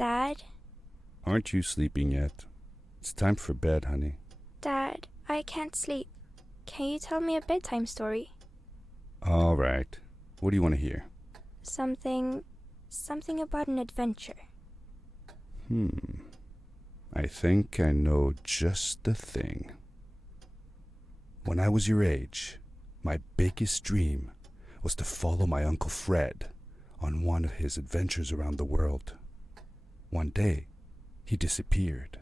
Dad? Aren't you sleeping yet? It's time for bed, honey. Dad, I can't sleep. Can you tell me a bedtime story? All right. What do you want to hear? Something about an adventure. I think I know just the thing. When I was your age, my biggest dream was to follow my Uncle Fred on one of his adventures around the world. One day, he disappeared.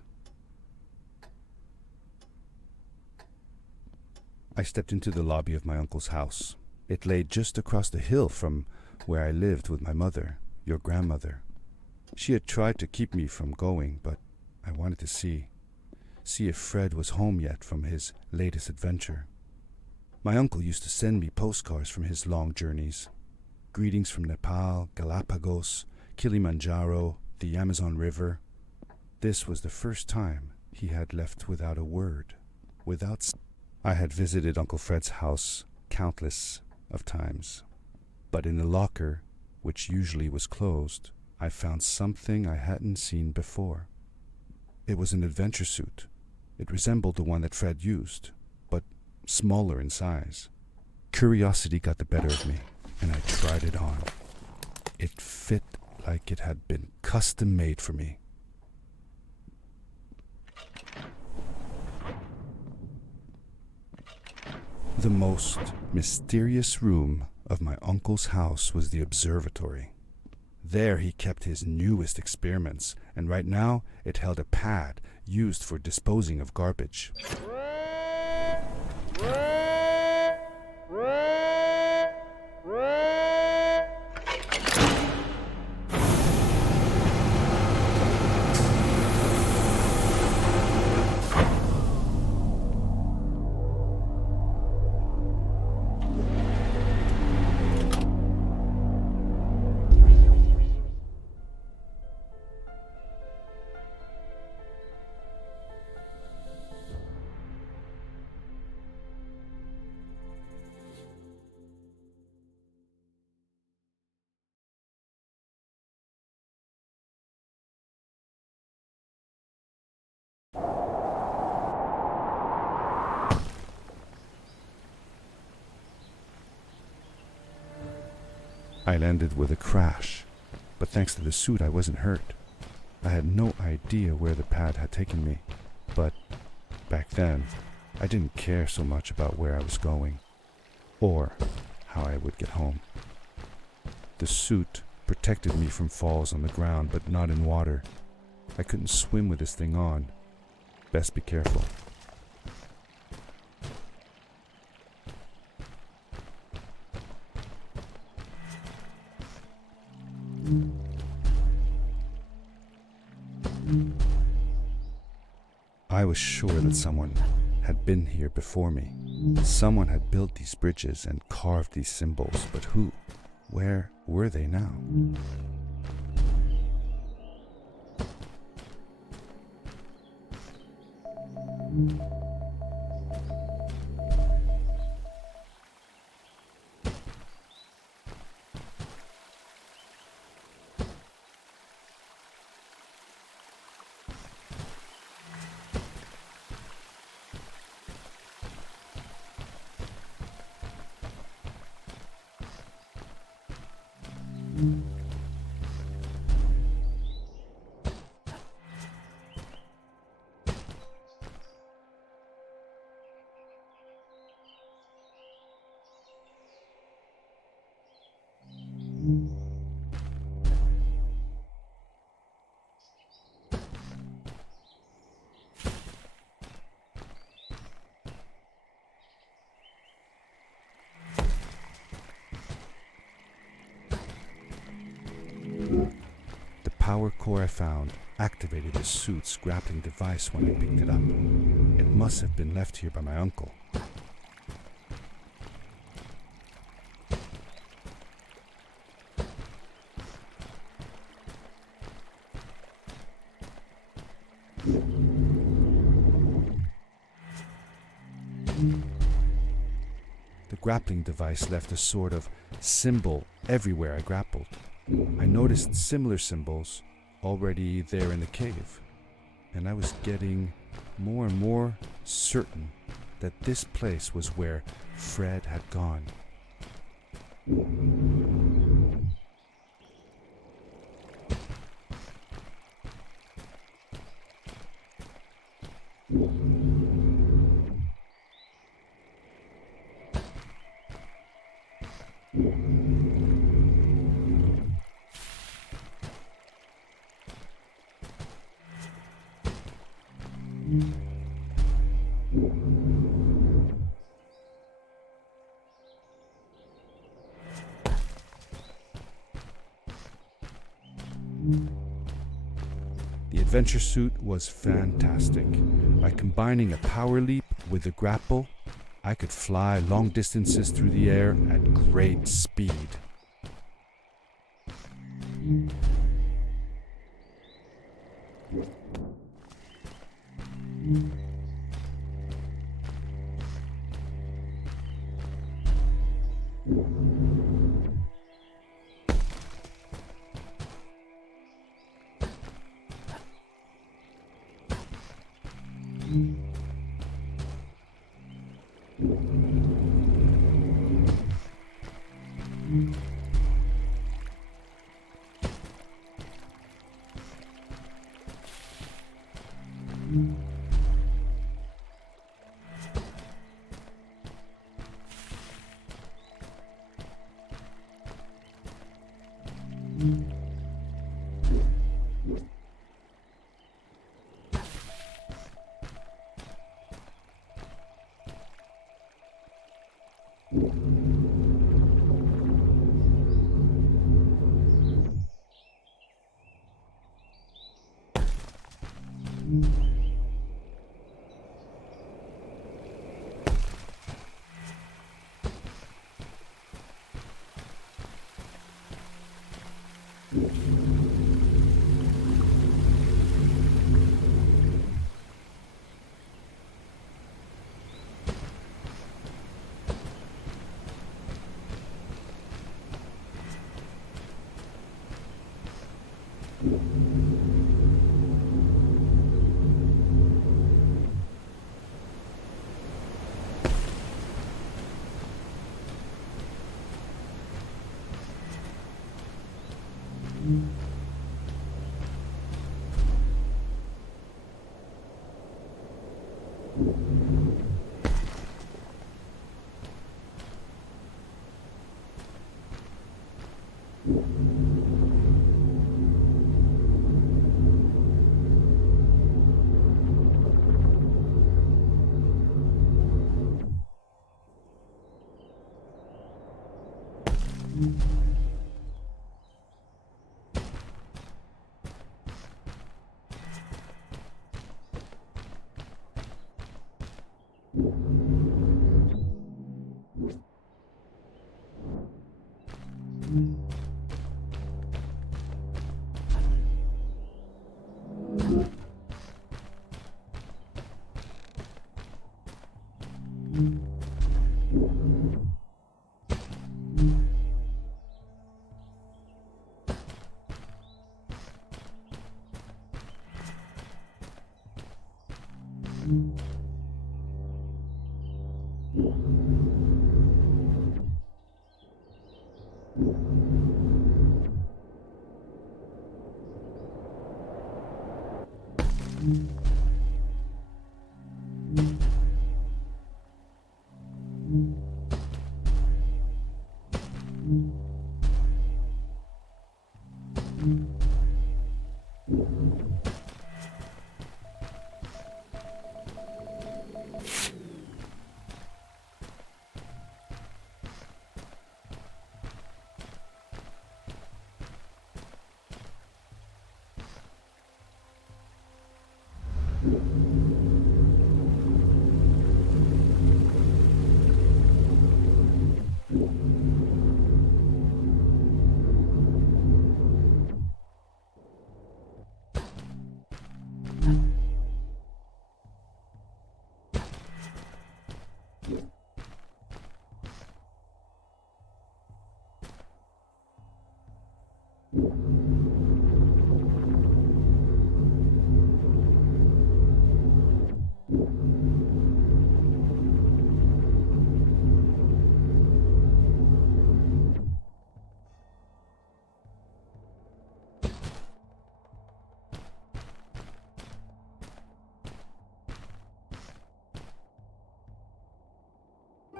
I stepped into the lobby of my uncle's house. It lay just across the hill from where I lived with my mother, your grandmother. She had tried to keep me from going, but I wanted to see if Fred was home yet from his latest adventure. My uncle used to send me postcards from his long journeys. Greetings from Nepal, Galapagos, Kilimanjaro, the Amazon River. This was the first time he had left without a word, I had visited Uncle Fred's house countless of times, but in the locker, which usually was closed, I found something I hadn't seen before. It was an adventure suit. It resembled the one that Fred used, but smaller in size. Curiosity got the better of me, and I tried it on. It fit like it had been custom made for me. The most mysterious room of my uncle's house was the observatory. There he kept his newest experiments, and right now it held a pad used for disposing of garbage. I landed with a crash, but thanks to the suit I wasn't hurt. I had no idea where the pad had taken me, but back then I didn't care so much about where I was going or how I would get home. The suit protected me from falls on the ground, but not in water. I couldn't swim with this thing on. Best be careful. I was sure that someone had been here before me. Someone had built these bridges and carved these symbols, but who? Where were they now? The power core I found activated the suit's grappling device when I picked it up. It must have been left here by my uncle. The grappling device left a sort of symbol everywhere I grappled. I noticed similar symbols already there in the cave, and I was getting more and more certain that this place was where Fred had gone. The adventure suit was fantastic. By combining a power leap with a grapple, I could fly long distances through the air at great speed.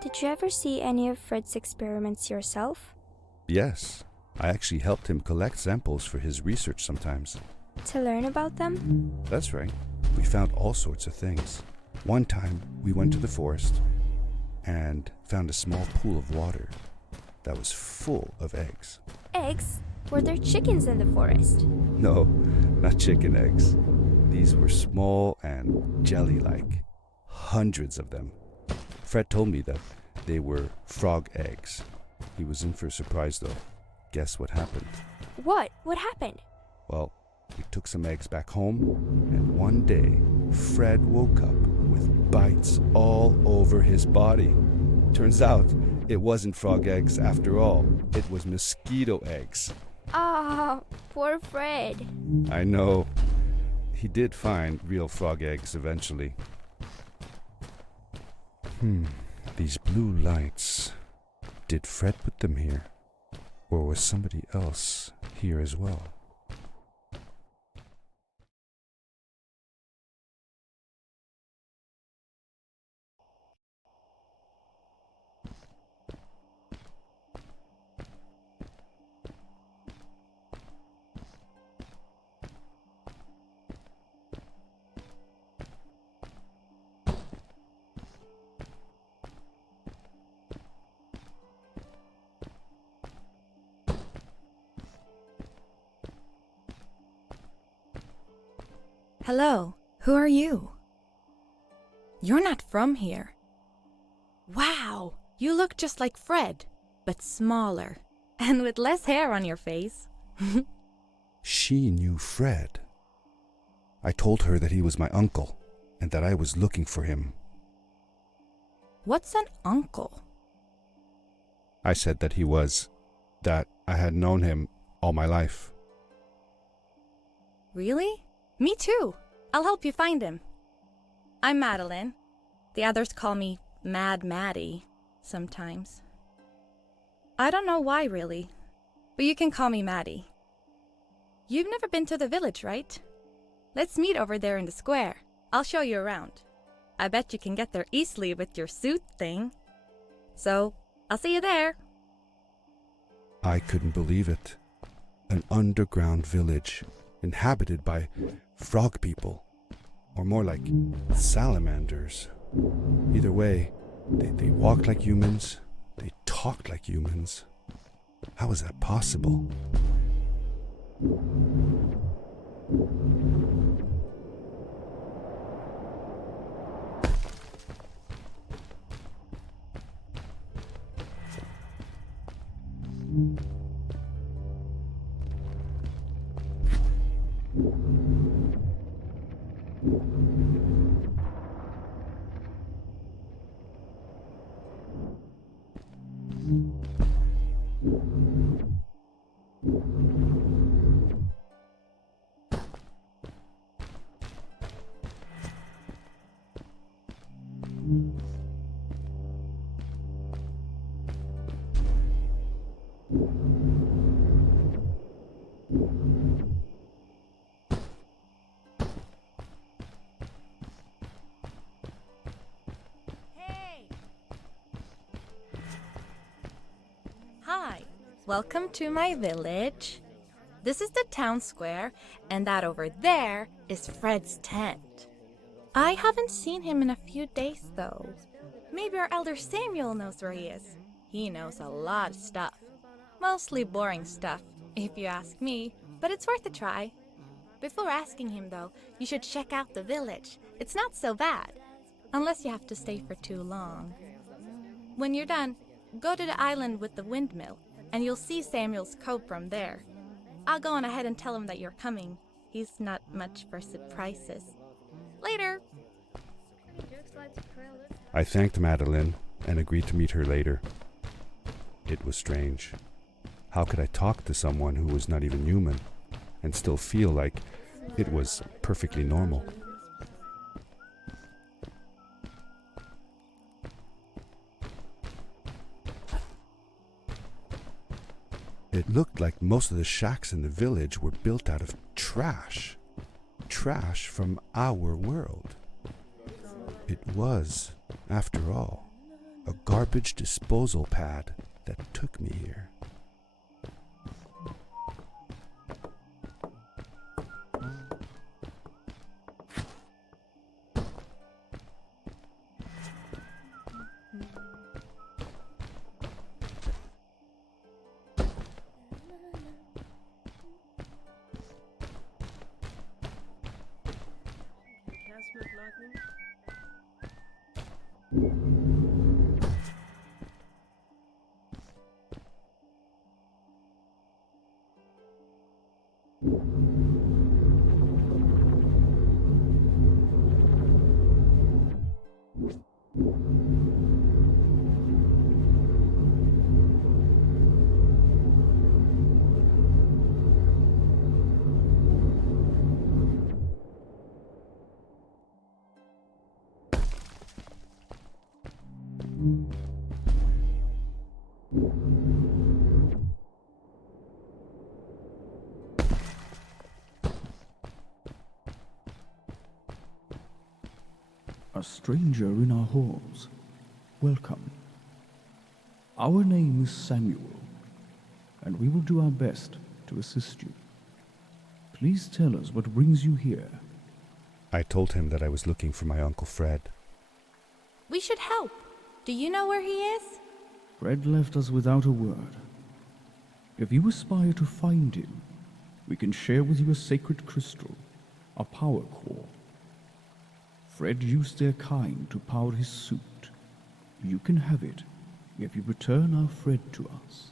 Did you ever see any of Fred's experiments yourself? Yes, I actually helped him collect samples for his research sometimes. To learn about them? That's right. We found all sorts of things. One time, we went to the forest and found a small pool of water that was full of eggs. Eggs? Were there chickens in the forest? No, not chicken eggs. These were small and jelly-like. Hundreds of them. Fred told me that they were frog eggs. He was in for a surprise, though. Guess what happened? What? What happened? Well, we took some eggs back home, and one day, Fred woke up with bites all over his body. Turns out, it wasn't frog eggs after all. It was mosquito eggs. Ah, poor Fred. I know. He did find real frog eggs eventually. These blue lights. Did Fred put them here? Or was somebody else here as well? Hello, who are you? You're not from here. Wow, you look just like Fred, but smaller, and with less hair on your face. She knew Fred. I told her that he was my uncle, and that I was looking for him. What's an uncle? I said that I had known him all my life. Really? Me too. I'll help you find him. I'm Madeline. The others call me Mad Maddie sometimes. I don't know why, really, but you can call me Maddie. You've never been to the village, right? Let's meet over there in the square. I'll show you around. I bet you can get there easily with your suit thing. So, I'll see you there. I couldn't believe it. An underground village inhabited by frog people, or more like salamanders. Either way, they walked like humans, they talked like humans. How is that possible? Hi, welcome to my village. This is the town square, and that over there is Fred's tent. I haven't seen him in a few days, though. Maybe our elder Samuel knows where he is. He knows a lot of stuff. Mostly boring stuff, if you ask me, but it's worth a try. Before asking him, though, you should check out the village. It's not so bad, unless you have to stay for too long. When you're done, go to the island with the windmill, and you'll see Samuel's cove from there. I'll go on ahead and tell him that you're coming. He's not much for surprises. Later! I thanked Madeline and agreed to meet her later. It was strange. How could I talk to someone who was not even human and still feel like it was perfectly normal? It looked like most of the shacks in the village were built out of trash. Trash from our world. It was, after all, a garbage disposal pad that took me here. A stranger in our halls. Welcome. Our name is Samuel, and we will do our best to assist you. Please tell us what brings you here. I told him that I was looking for my Uncle Fred. We should help. Do you know where he is? Fred left us without a word. If you aspire to find him, we can share with you a sacred crystal, a power core. Fred used their kind to power his suit. You can have it if you return our Fred to us.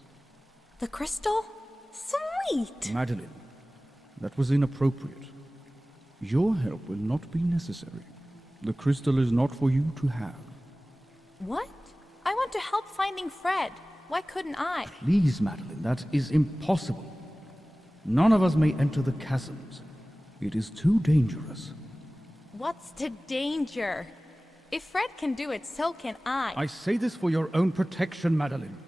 The crystal? Sweet! Madeline, that was inappropriate. Your help will not be necessary. The crystal is not for you to have. What? I want to help finding Fred. Why couldn't I? Please, Madeline, that is impossible. None of us may enter the chasms. It is too dangerous. What's the danger? If Fred can do it, so can I. I say this for your own protection, Madeline.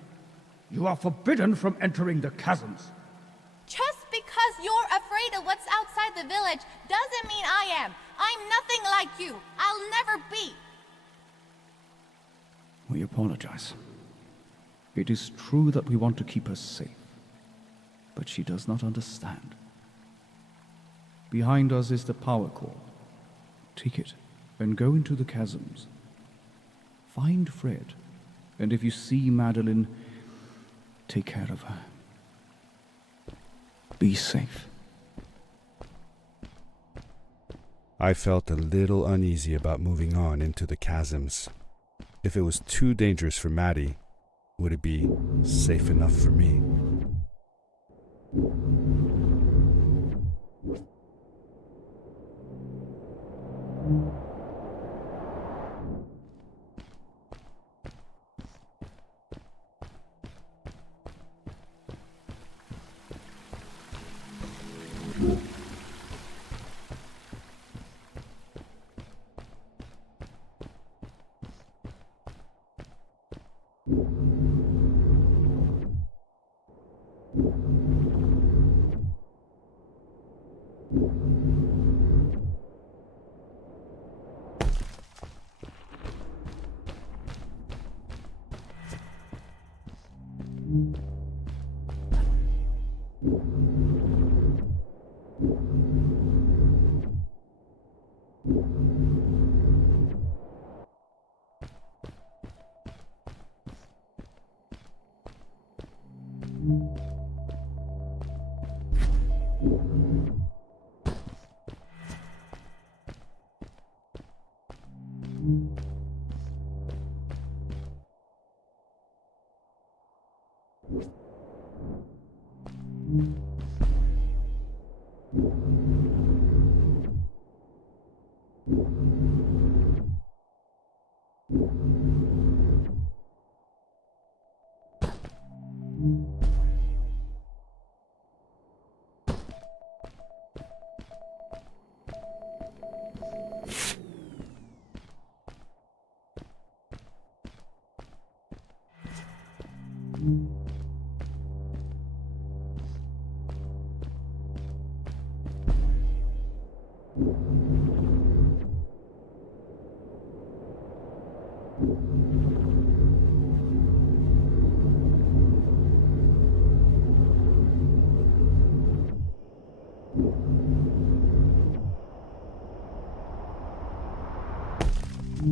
You are forbidden from entering the chasms. Just because you're afraid of what's outside the village doesn't mean I am. I'm nothing like you. I'll never be. We apologize. It is true that we want to keep her safe, but she does not understand. Behind us is the power core. Take it and go into the chasms. Find Fred, and if you see Madeline, take care of her. Be safe. I felt a little uneasy about moving on into the chasms. If it was too dangerous for Maddie, would it be safe enough for me?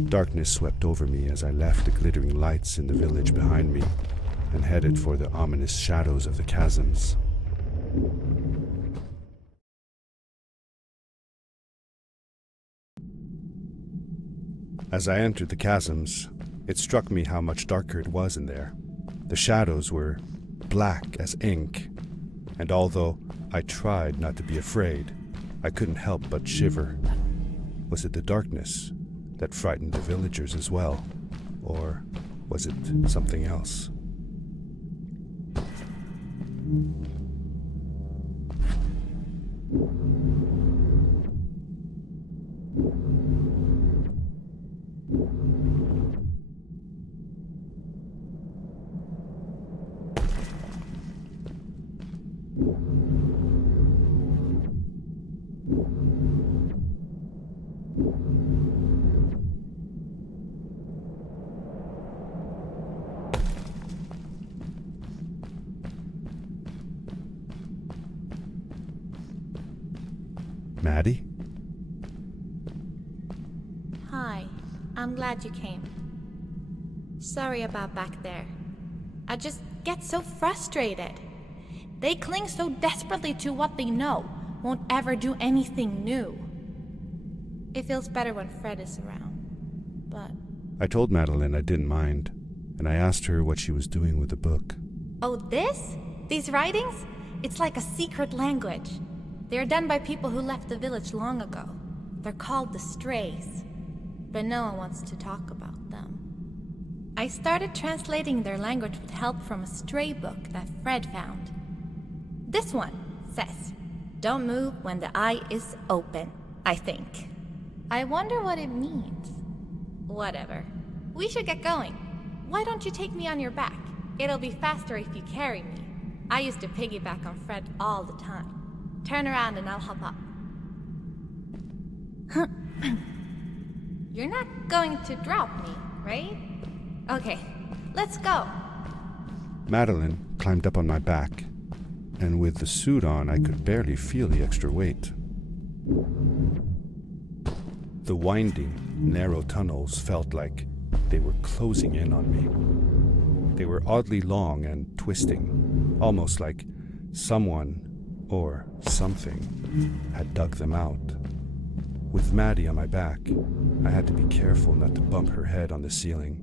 Darkness swept over me as I left the glittering lights in the village behind me and headed for the ominous shadows of the chasms. As I entered the chasms, it struck me how much darker it was in there. The shadows were black as ink, and although I tried not to be afraid, I couldn't help but shiver. Was it the darkness that frightened the villagers as well, or was it something else? Maddie? Hi, I'm glad you came. Sorry about back there. I just get so frustrated. They cling so desperately to what they know, won't ever do anything new. It feels better when Fred is around, but... I told Madeline I didn't mind, and I asked her what she was doing with the book. Oh, this? These writings? It's like a secret language. They are done by people who left the village long ago. They're called the Strays, but no one wants to talk about them. I started translating their language with help from a stray book that Fred found. This one says, "Don't move when the eye is open," I think. I wonder what it means. Whatever. We should get going. Why don't you take me on your back? It'll be faster if you carry me. I used to piggyback on Fred all the time. Turn around and I'll hop up. You're not going to drop me, right? Okay, let's go. Madeline climbed up on my back, and with the suit on, I could barely feel the extra weight. The winding, narrow tunnels felt like they were closing in on me. They were oddly long and twisting, almost like someone or something had dug them out. With Maddie on my back, I had to be careful not to bump her head on the ceiling.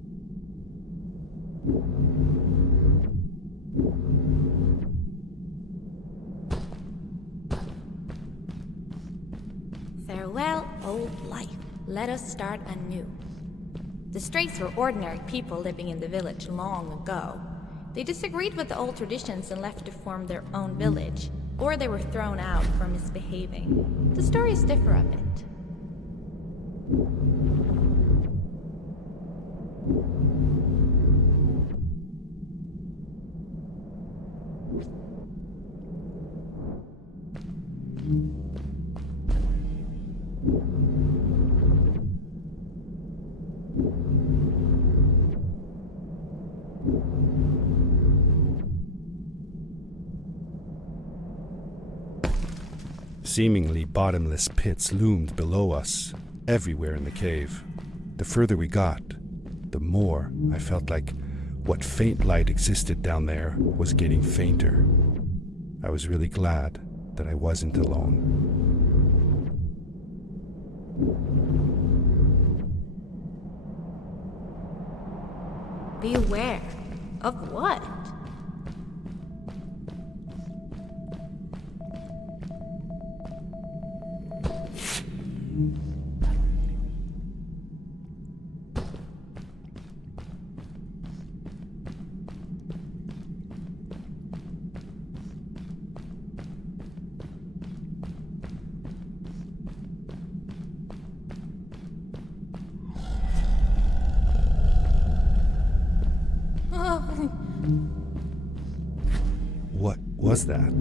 Farewell, old life. Let us start anew. The Strays were ordinary people living in the village long ago. They disagreed with the old traditions and left to form their own village, or they were thrown out for misbehaving. The stories differ a bit. Seemingly bottomless pits loomed below us, everywhere in the cave. The further we got, the more I felt like what faint light existed down there was getting fainter. I was really glad that I wasn't alone. Beware. Of what? What was that?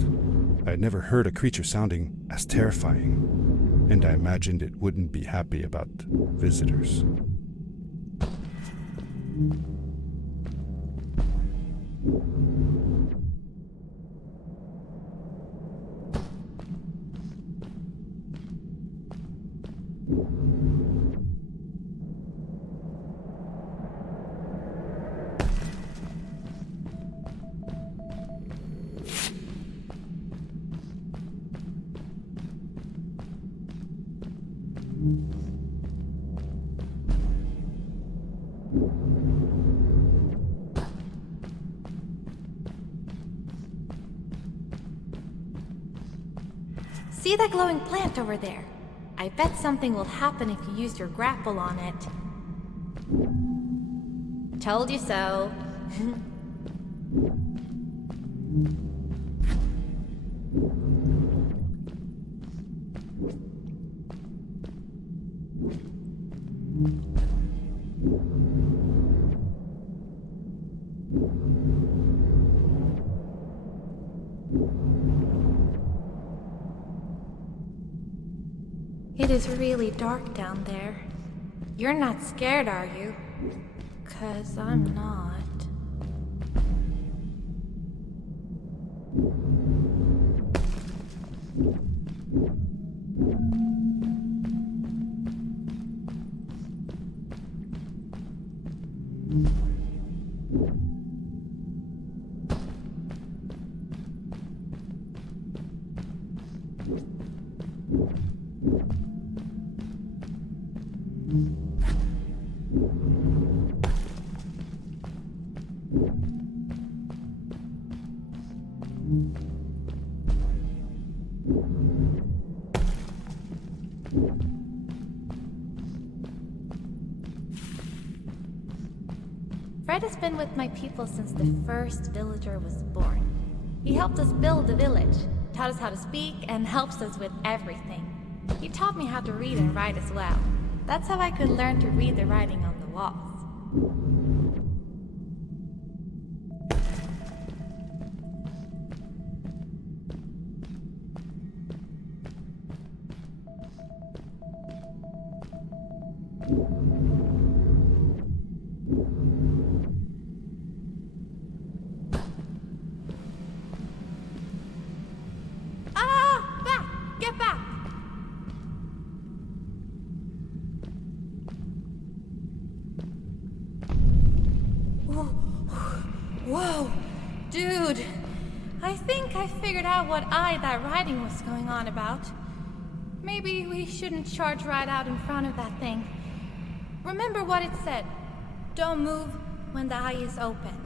I had never heard a creature sounding as terrifying, and I imagined it wouldn't be happy about visitors. See that glowing plant over there? I bet something will happen if you use your grapple on it. Told you so. It is really dark down there. You're not scared, are you? 'Cause I'm not. Fred has been with my people since the first villager was born. He helped us build the village, taught us how to speak, and helps us with everything. He taught me how to read and write as well. That's how I could learn to read the writing on the walls. Get back! Whoa! Dude! I think I figured out what that writing was going on about. Maybe we shouldn't charge right out in front of that thing. Remember what it said. Don't move when the eye is open.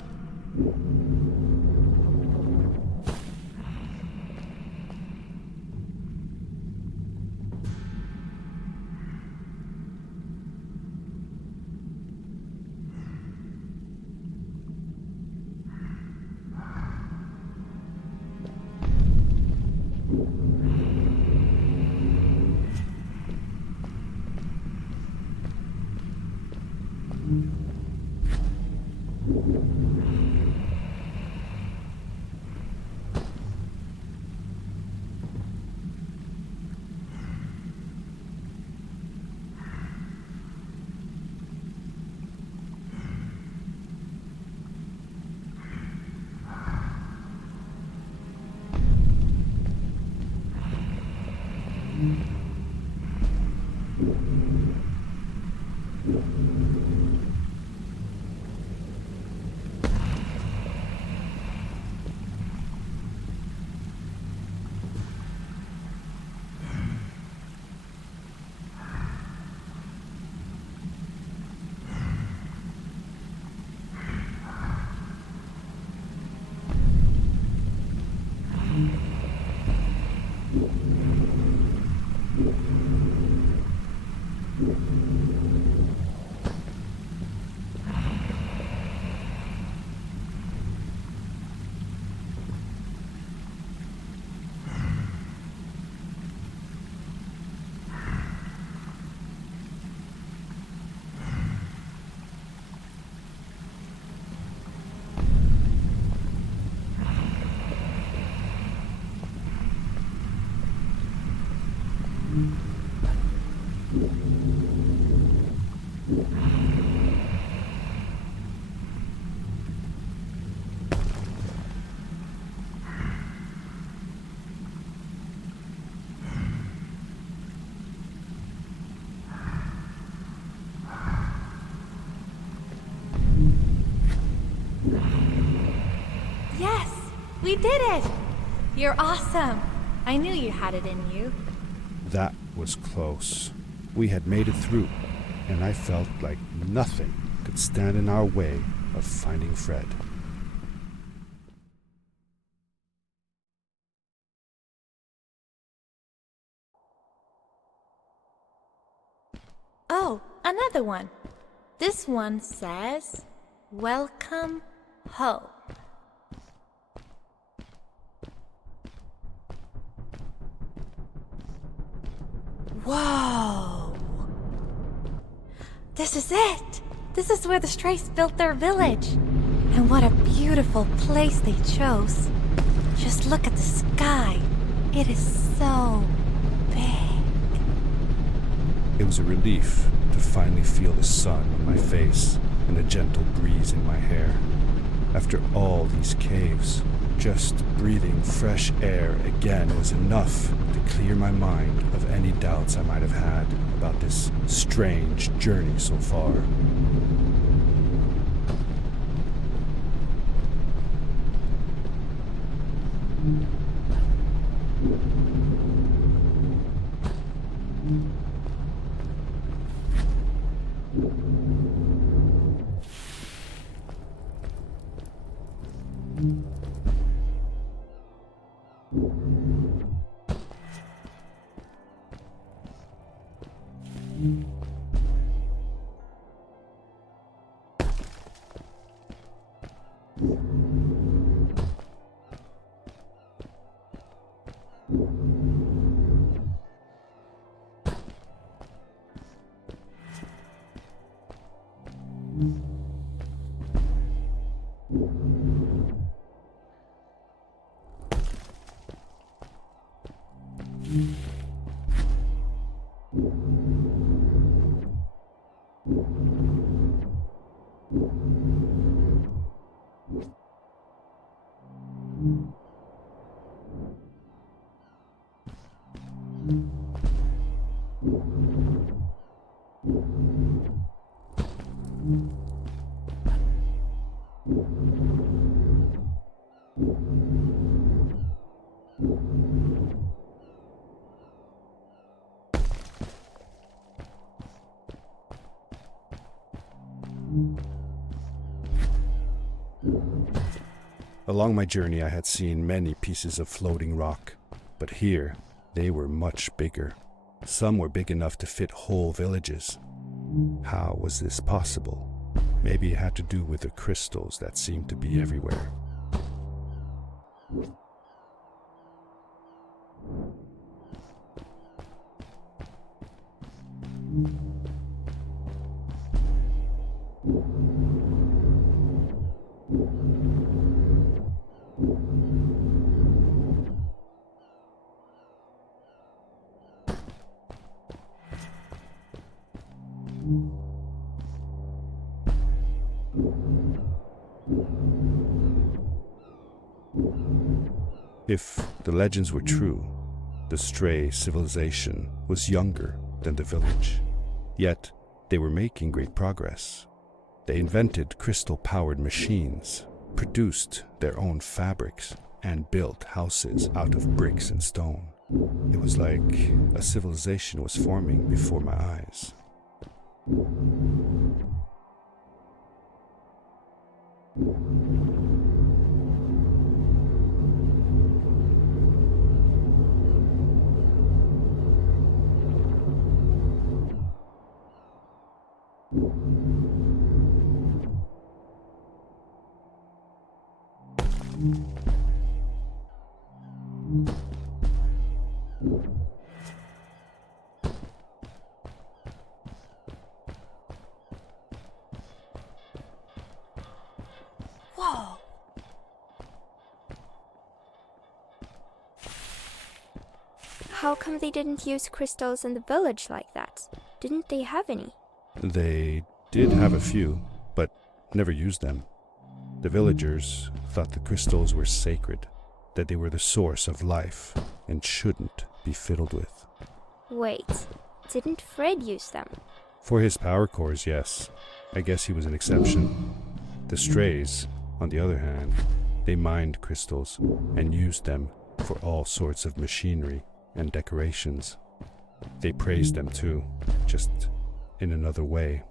We did it! You're awesome. I knew you had it in you. That was close. We had made it through, and I felt like nothing could stand in our way of finding Fred. Oh, another one. This one says, "Welcome home." Whoa! This is it! This is where the Strays built their village. And what a beautiful place they chose. Just look at the sky. It is so big. It was a relief to finally feel the sun on my face and a gentle breeze in my hair. After all these caves, just breathing fresh air again was enough to clear my mind of any doubts I might have had about this strange journey so far. Along my journey, I had seen many pieces of floating rock, but here they were much bigger. Some were big enough to fit whole villages. How was this possible? Maybe it had to do with the crystals that seemed to be everywhere. If the legends were true, the Stray civilization was younger than the village. Yet, they were making great progress. They invented crystal-powered machines, produced their own fabrics, and built houses out of bricks and stone. It was like a civilization was forming before my eyes. Whoa! How come they didn't use crystals in the village like that? Didn't they have any? They did have a few, but never used them. The villagers thought the crystals were sacred, that they were the source of life and shouldn't be fiddled with. Wait, didn't Fred use them? For his power cores, yes. I guess he was an exception. The Strays, on the other hand, They mined crystals and used them for all sorts of machinery and decorations. They praised them too, just in another way.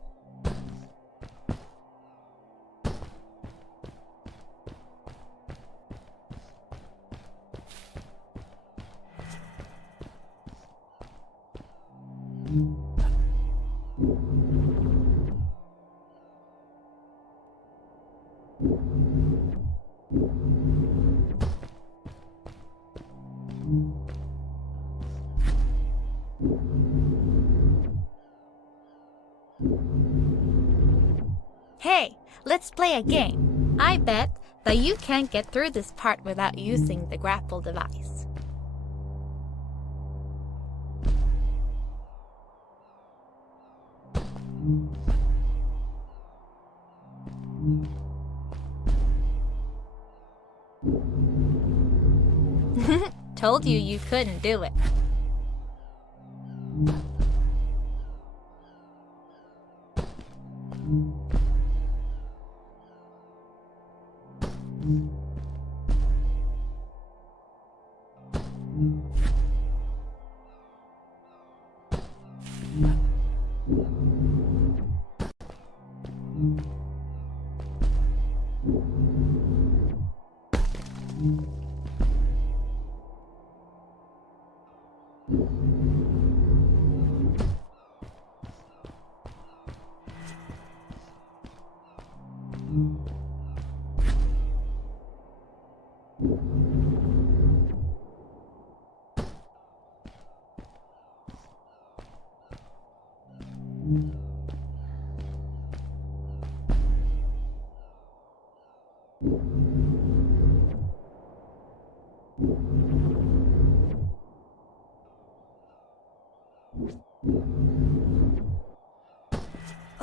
Hey, let's play a game. I bet that you can't get through this part without using the grapple device. Told you you couldn't do it.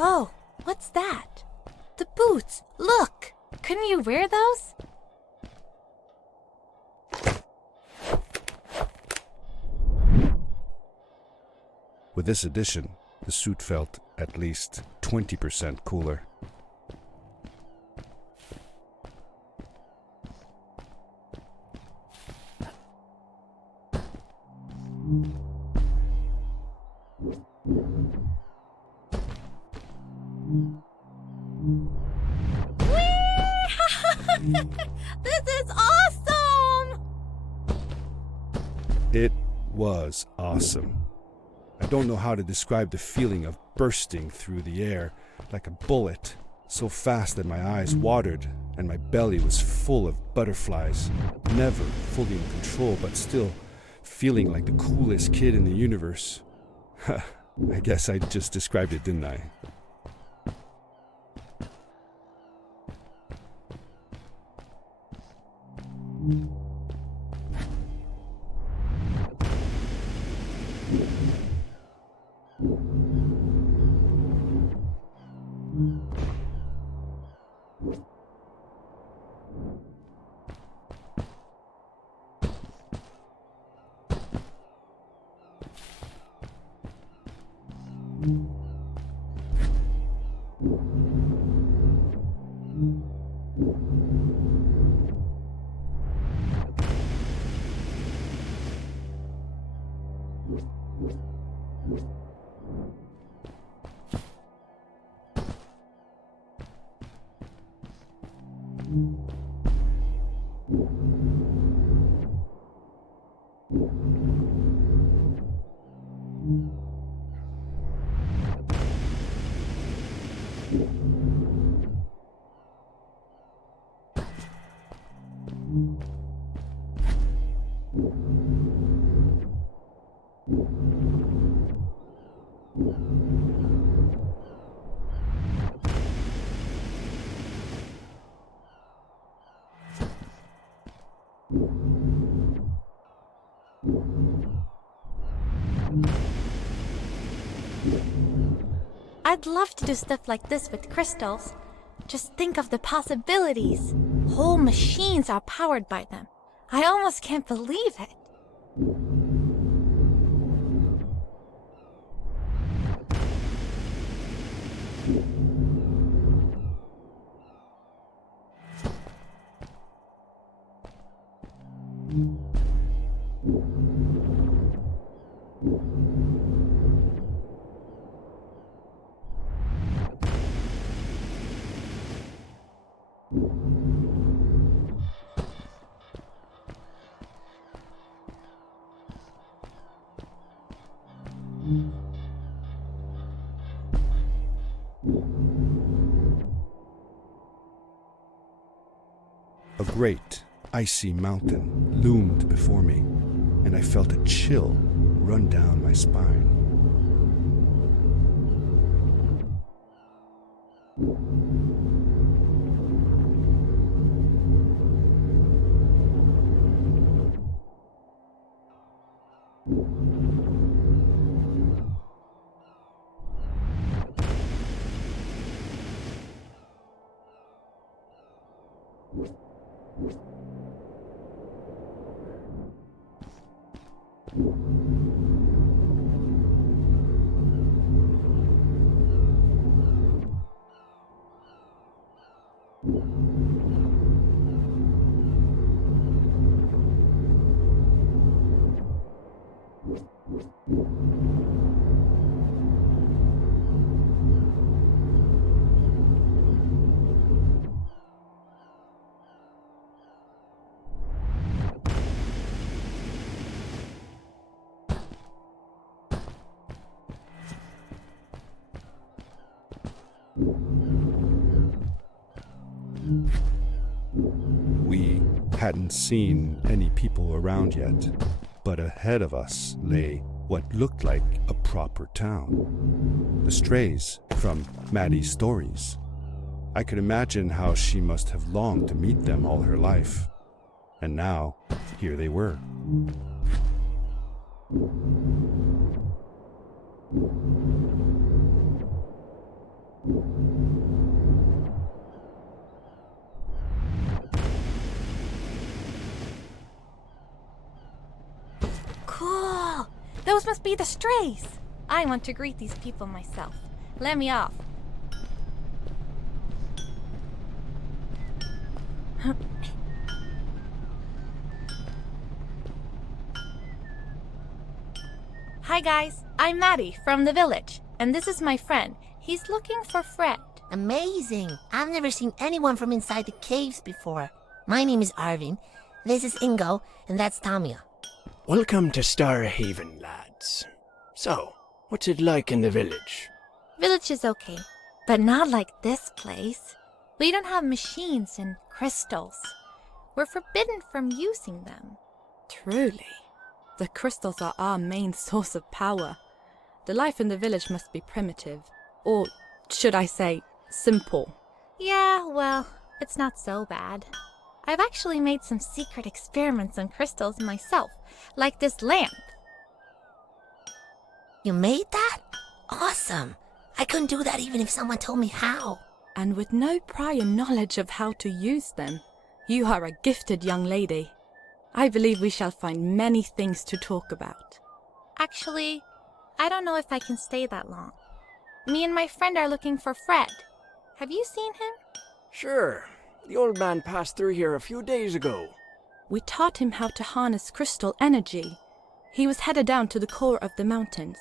Oh, what's that? The boots! Look! Couldn't you wear those? With this addition, the suit felt at least 20% cooler. This is awesome! It was awesome. I don't know how to describe the feeling of bursting through the air like a bullet, so fast that my eyes watered and my belly was full of butterflies, never fully in control but still feeling like the coolest kid in the universe. I guess I just described it, didn't I? I'd love to do stuff like this with crystals. Just think of the possibilities. Whole machines are powered by them. I almost can't believe it. A great, icy mountain loomed before me, and I felt a chill run down my spine. We hadn't seen any people around yet, but ahead of us lay what looked like a proper town. The strays from Maddie's stories. I could imagine how she must have longed to meet them all her life. And now, here they were. Cool! Those must be the strays. I want to greet these people myself. Let me off. Hi guys, I'm Maddie from the village, and this is my friend. He's looking for Fred. Amazing! I've never seen anyone from inside the caves before. My name is Arvin, this is Ingo, and that's Tamia. Welcome to Starhaven, lads. So, what's it like in the village? Village is okay, but not like this place. We don't have machines and crystals. We're forbidden from using them. Truly, the crystals are our main source of power. The life in the village must be primitive, or should I say, simple. Yeah, well, it's not so bad. I've actually made some secret experiments on crystals myself, like this lamp. You made that? Awesome! I couldn't do that even if someone told me how. And with no prior knowledge of how to use them, you are a gifted young lady. I believe we shall find many things to talk about. Actually, I don't know if I can stay that long. Me and my friend are looking for Fred. Have you seen him? Sure. The old man passed through here a few days ago. We taught him how to harness crystal energy. He was headed down to the core of the mountains.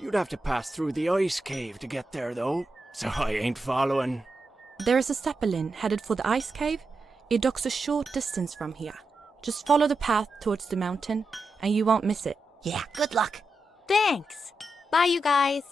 You'd have to pass through the ice cave to get there, though, so I ain't following. There is a zeppelin headed for the ice cave. It docks a short distance from here. Just follow the path towards the mountain, and you won't miss it. Yeah, good luck. Thanks! Bye, you guys!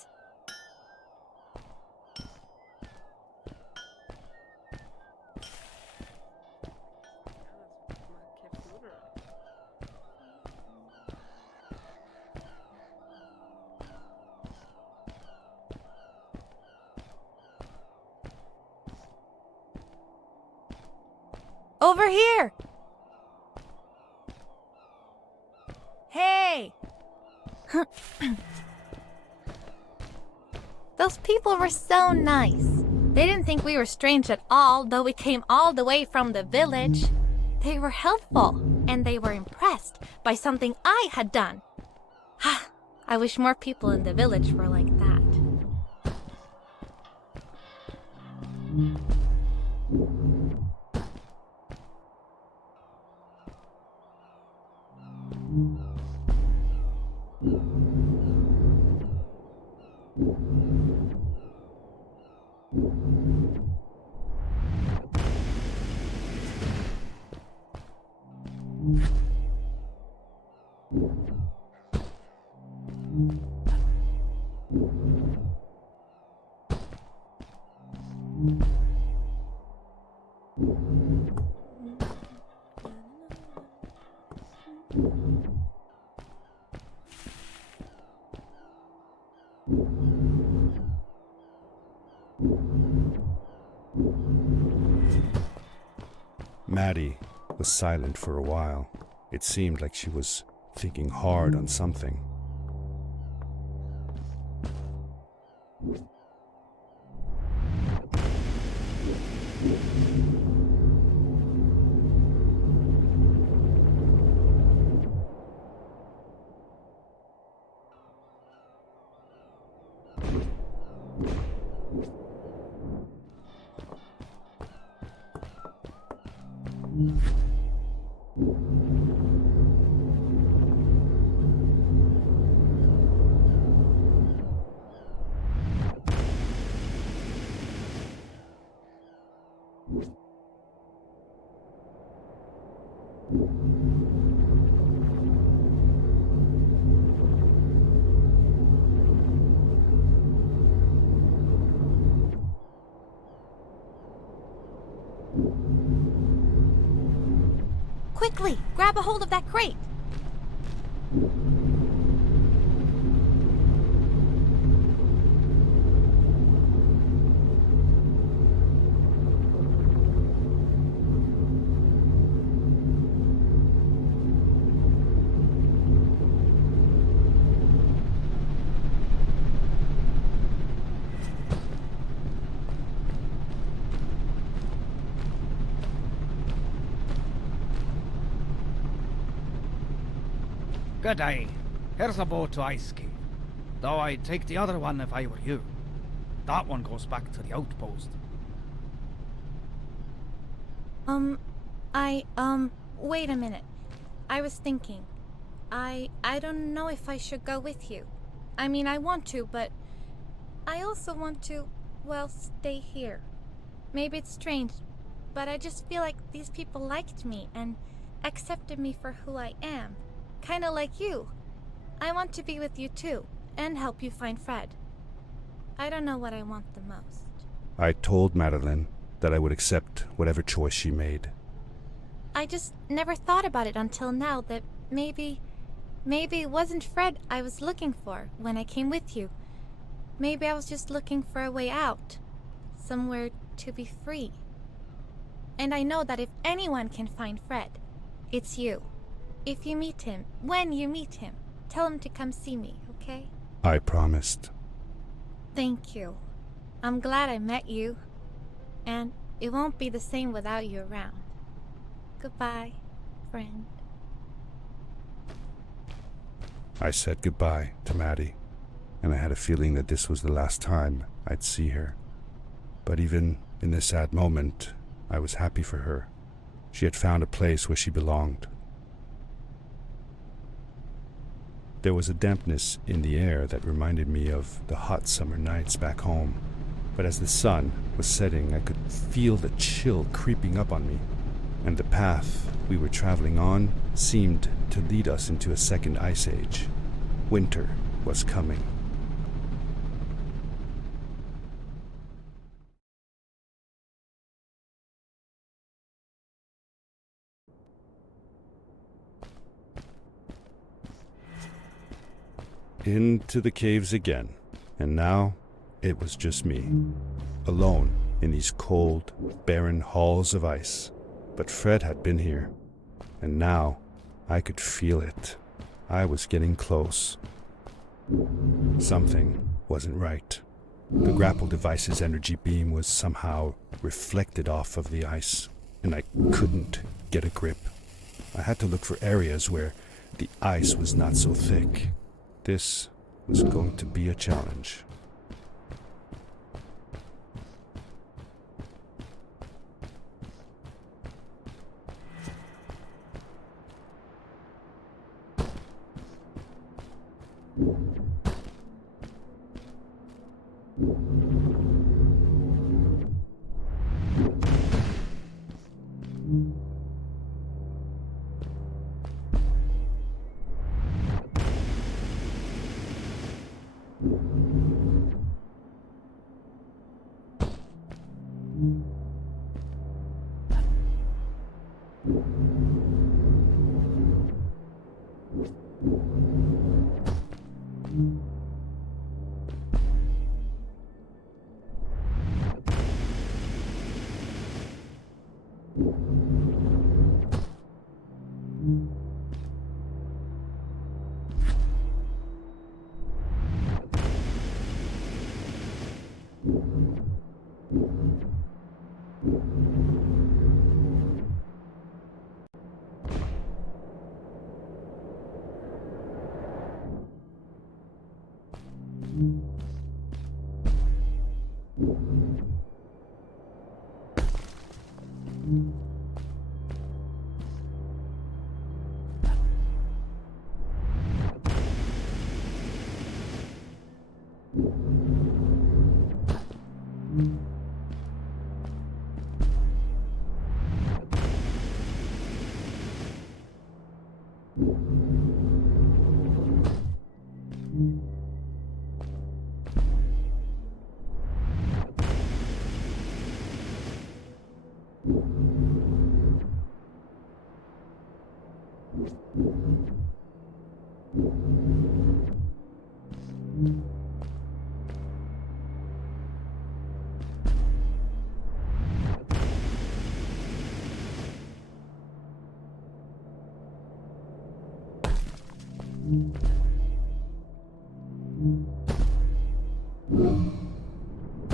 Over here! Hey! Those people were so nice. They didn't think we were strange at all, though we came all the way from the village. They were helpful, and they were impressed by something I had done. I wish more people in the village were like that. Maddie was silent for a while. It seemed like she was thinking hard on something. Quickly, grab a hold of that crate. Good day. Here's a boat to Ice Cave. Though I'd take the other one if I were you. That one goes back to the outpost. Wait a minute. I was thinking. I don't know if I should go with you. I mean, I want to, but I also want to, well, stay here. Maybe it's strange, but I just feel like these people liked me and accepted me for who I am. Kinda like you. I want to be with you too, and help you find Fred. I don't know what I want the most. I told Madeline that I would accept whatever choice she made. I just never thought about it until now that maybe it wasn't Fred I was looking for when I came with you. Maybe I was just looking for a way out. Somewhere to be free. And I know that if anyone can find Fred, it's you. If you meet him, when you meet him, tell him to come see me, okay? I promised. Thank you. I'm glad I met you. And it won't be the same without you around. Goodbye, friend. I said goodbye to Maddie, and I had a feeling that this was the last time I'd see her. But even in this sad moment, I was happy for her. She had found a place where she belonged. There was a dampness in the air that reminded me of the hot summer nights back home. But as the sun was setting, I could feel the chill creeping up on me, and the path we were traveling on seemed to lead us into a second ice age. Winter was coming. Into the caves again, and now it was just me, alone in these cold, barren halls of ice. But Fred had been here, and now I could feel it. I was getting close. Something wasn't right. The grapple device's energy beam was somehow reflected off of the ice, and I couldn't get a grip. I had to look for areas where the ice was not so thick. This was going to be a challenge.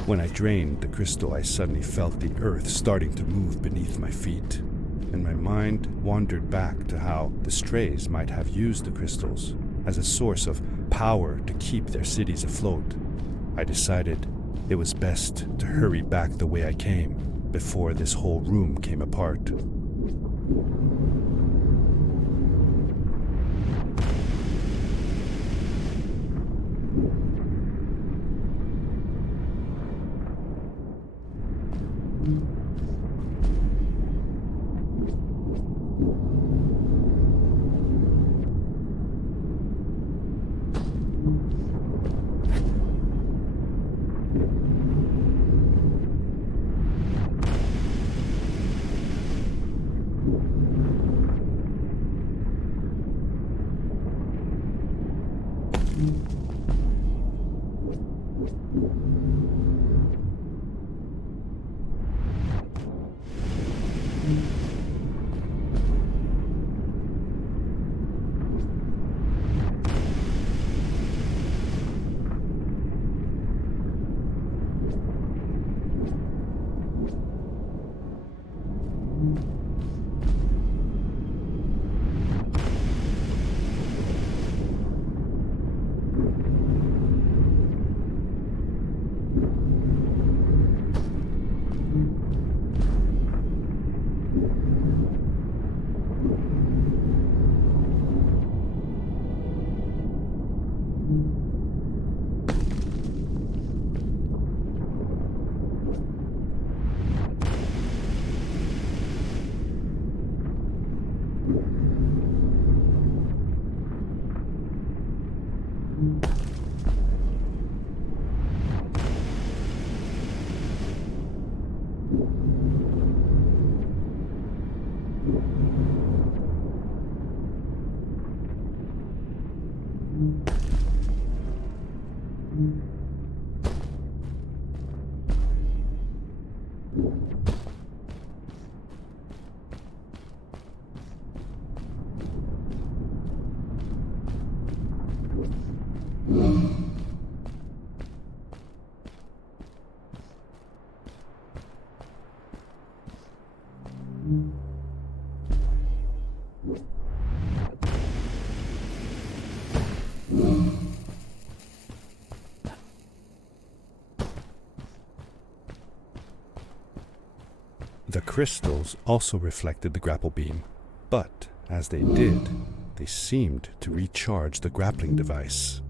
When I drained the crystal, I suddenly felt the earth starting to move beneath my feet, and my mind wandered back to how the strays might have used the crystals as a source of power to keep their cities afloat. I decided it was best to hurry back the way I came before this whole room came apart. The crystals also reflected the grapple beam, but as they did, they seemed to recharge the grappling device.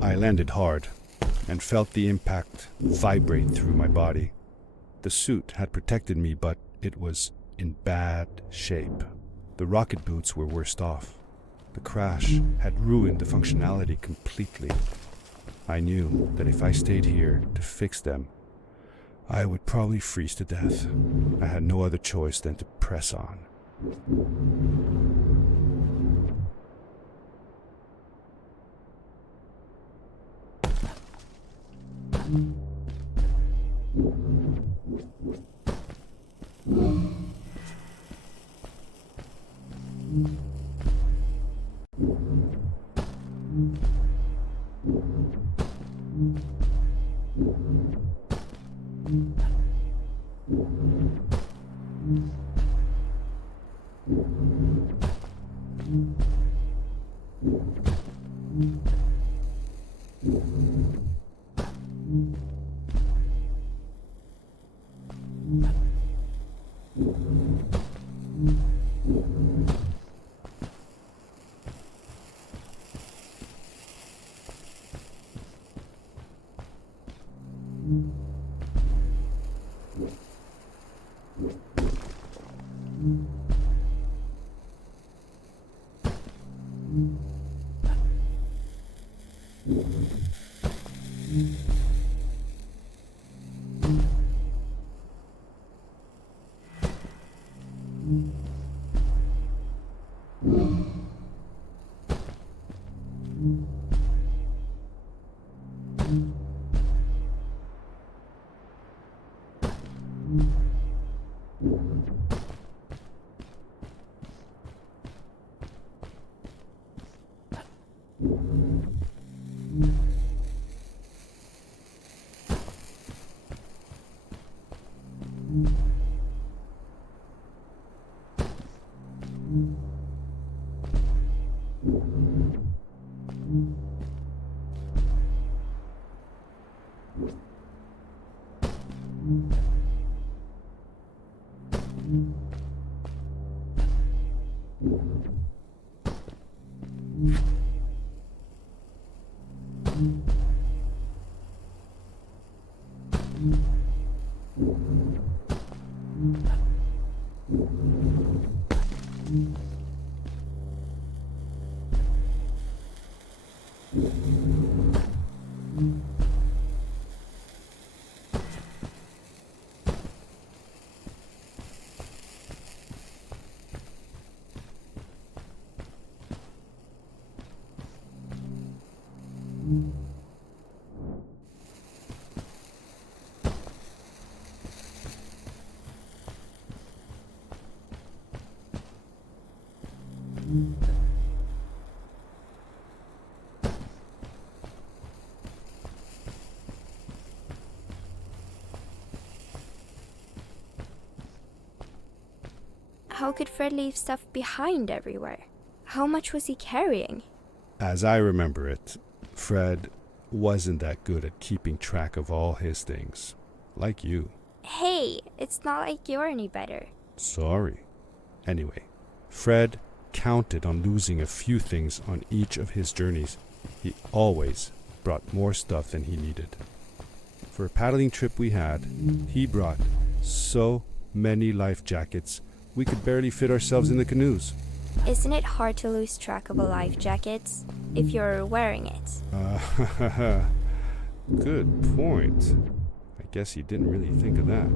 I landed hard and felt the impact vibrate through my body. The suit had protected me, but it was in bad shape. The rocket boots were worst off. The crash had ruined the functionality completely. I knew that if I stayed here to fix them, I would probably freeze to death. I had no other choice than to press on. How could Fred leave stuff behind everywhere? How much was he carrying? As I remember it, Fred wasn't that good at keeping track of all his things. Like you. Hey, it's not like you're any better. Sorry. Anyway, Fred counted on losing a few things on each of his journeys. He always brought more stuff than he needed. For a paddling trip we had, he brought so many life jackets, we could barely fit ourselves in the canoes. Isn't it hard to lose track of a life jacket if you're wearing it? Good point. I guess he didn't really think of that.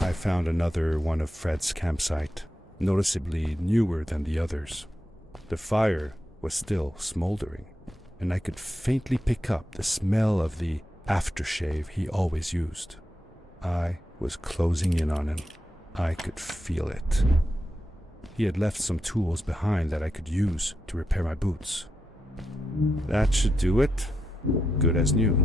I found another one of Fred's campsite, noticeably newer than the others. The fire was still smoldering, and I could faintly pick up the smell of the aftershave he always used. I was closing in on him. I could feel it. He had left some tools behind that I could use to repair my boots. That should do it. Good as new.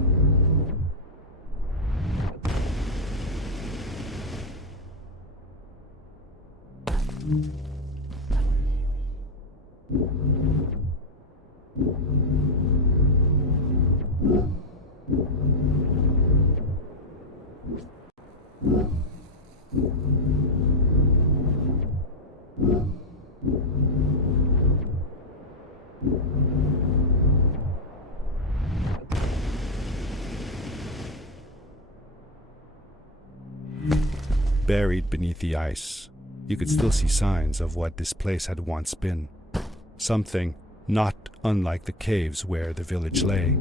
Buried beneath the ice, you could still see signs of what this place had once been. Something not unlike the caves where the village lay.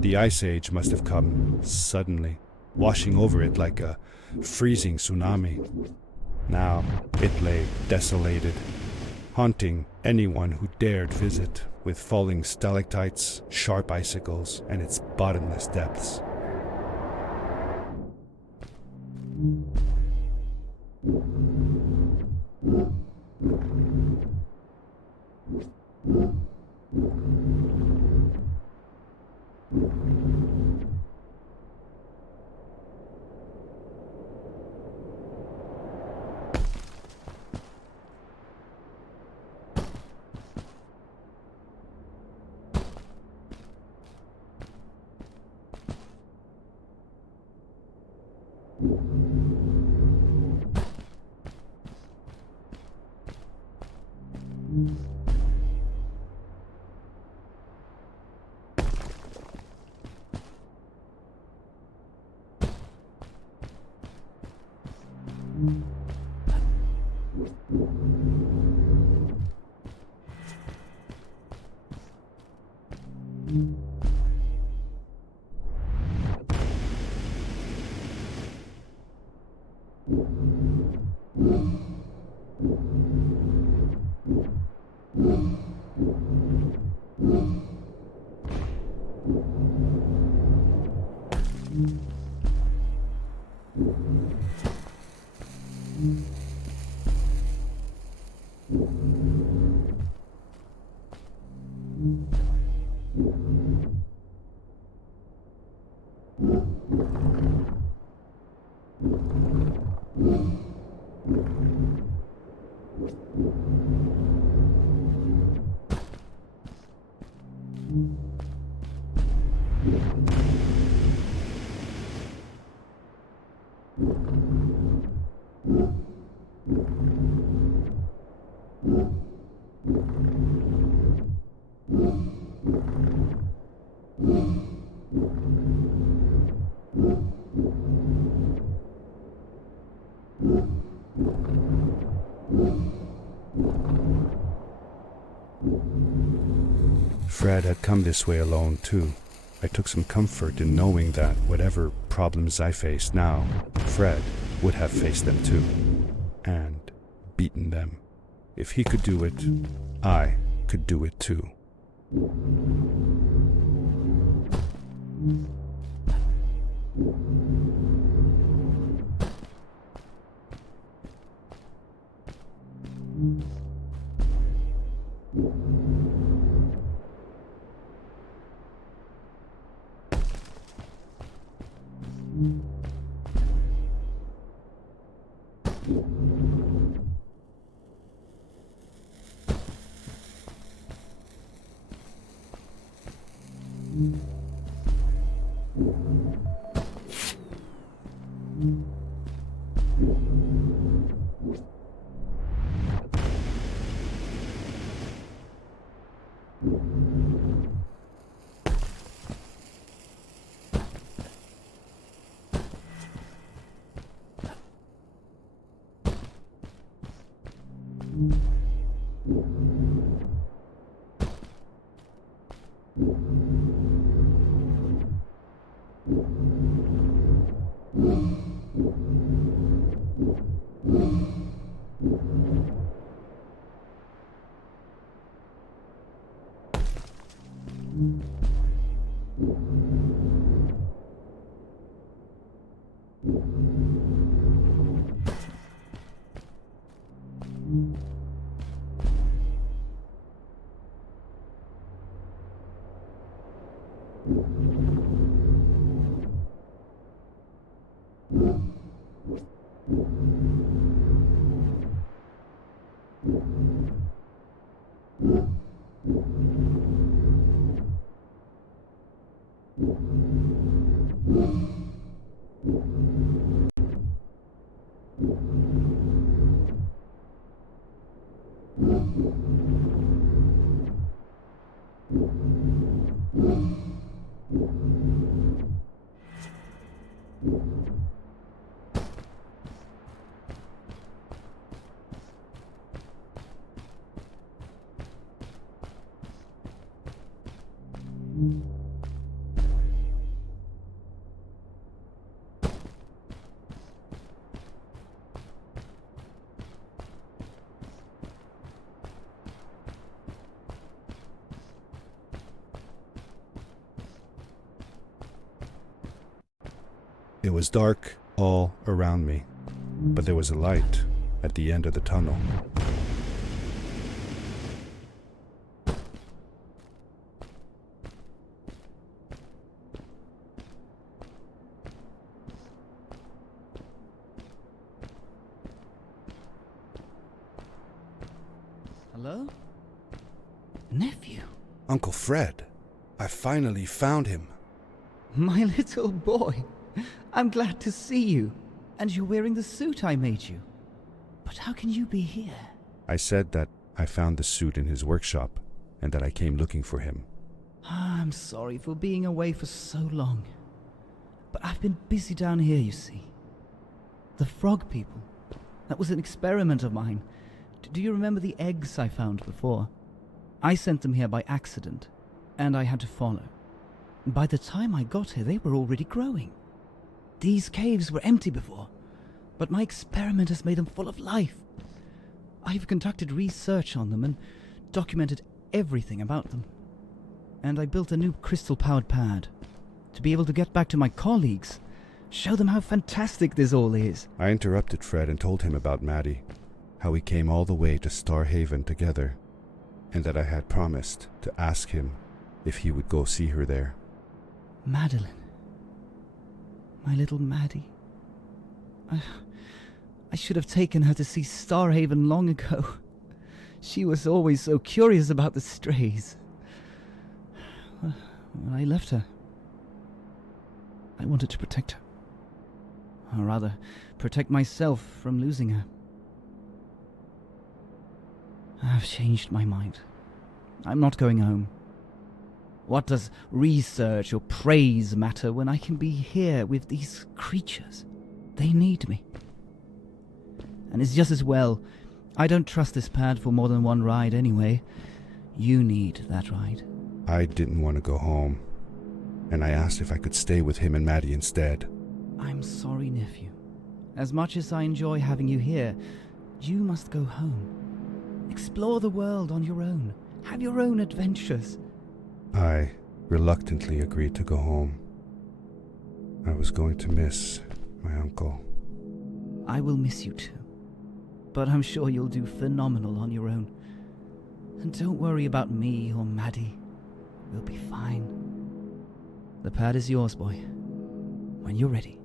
The ice age must have come suddenly, washing over it like a freezing tsunami. Now it lay desolated, haunting anyone who dared visit, with falling stalactites, sharp icicles, and its bottomless depths. Fred had come this way alone, too. I took some comfort in knowing that whatever problems I faced now, Fred would have faced them too, and beaten them. If he could do it, I could do it too. It was dark all around me, but there was a light at the end of the tunnel. Hello? Nephew? Uncle Fred, I finally found him. My little boy. I'm glad to see you. And you're wearing the suit I made you. But how can you be here? I said that I found the suit in his workshop and that I came looking for him. I'm sorry for being away for so long. But I've been busy down here, you see. The frog people. That was an experiment of mine. Do you remember the eggs I found before? I sent them here by accident, and I had to follow. By the time I got here, they were already growing. These caves were empty before, but my experiment has made them full of life. I've conducted research on them and documented everything about them. And I built a new crystal-powered pad to be able to get back to my colleagues, show them how fantastic this all is. I interrupted Fred and told him about Maddie, how we came all the way to Starhaven together, and that I had promised to ask him if he would go see her there. Madeline. My little Maddie. I should have taken her to see Starhaven long ago. She was always so curious about the strays. When I left her, I wanted to protect her. Or rather, protect myself from losing her. I've changed my mind. I'm not going home. What does research or praise matter when I can be here with these creatures? They need me. and it's just as well. I don't trust this pad for more than one ride anyway. You need that ride. I didn't want to go home, and I asked if I could stay with him and Maddie instead. I'm sorry, nephew. As much as I enjoy having you here, you must go home. Explore the world on your own. Have your own adventures. I reluctantly agreed to go home. I was going to miss my uncle. I will miss you too, but I'm sure you'll do phenomenal on your own. And don't worry about me or Maddie. We'll be fine. The pad is yours, boy. When you're ready.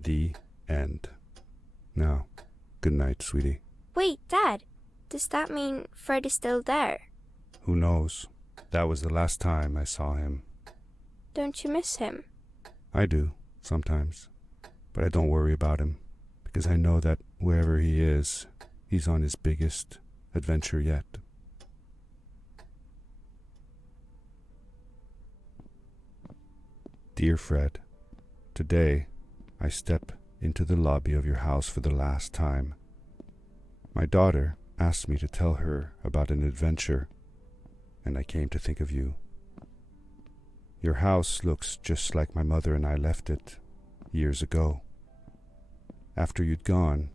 The end. Now, good night, sweetie. Wait, Dad. Does that mean Fred is still there? Who knows? That was the last time I saw him. Don't you miss him? I do, sometimes. But I don't worry about him, because I know that wherever he is, he's on his biggest adventure yet. Dear Fred, today I step into the lobby of your house for the last time. My daughter asked me to tell her about an adventure, and I came to think of you. Your house looks just like my mother and I left it years ago. After you'd gone,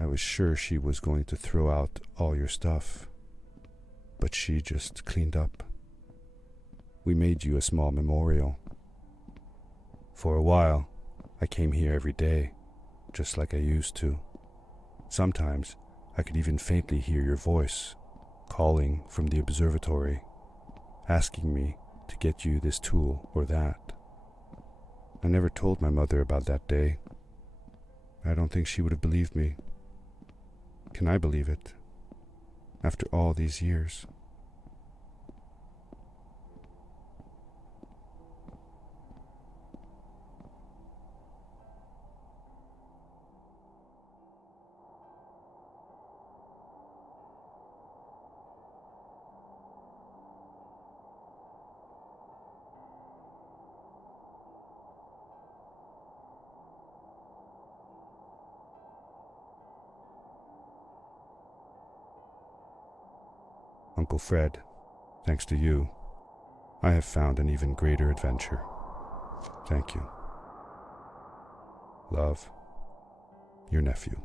I was sure she was going to throw out all your stuff, but she just cleaned up. We made you a small memorial. For a while, I came here every day, just like I used to. Sometimes I could even faintly hear your voice, calling from the observatory, asking me to get you this tool or that. I never told my mother about that day. I don't think she would have believed me. Can I believe it? After all these years. Uncle Fred, thanks to you, I have found an even greater adventure. Thank you. Love, your nephew.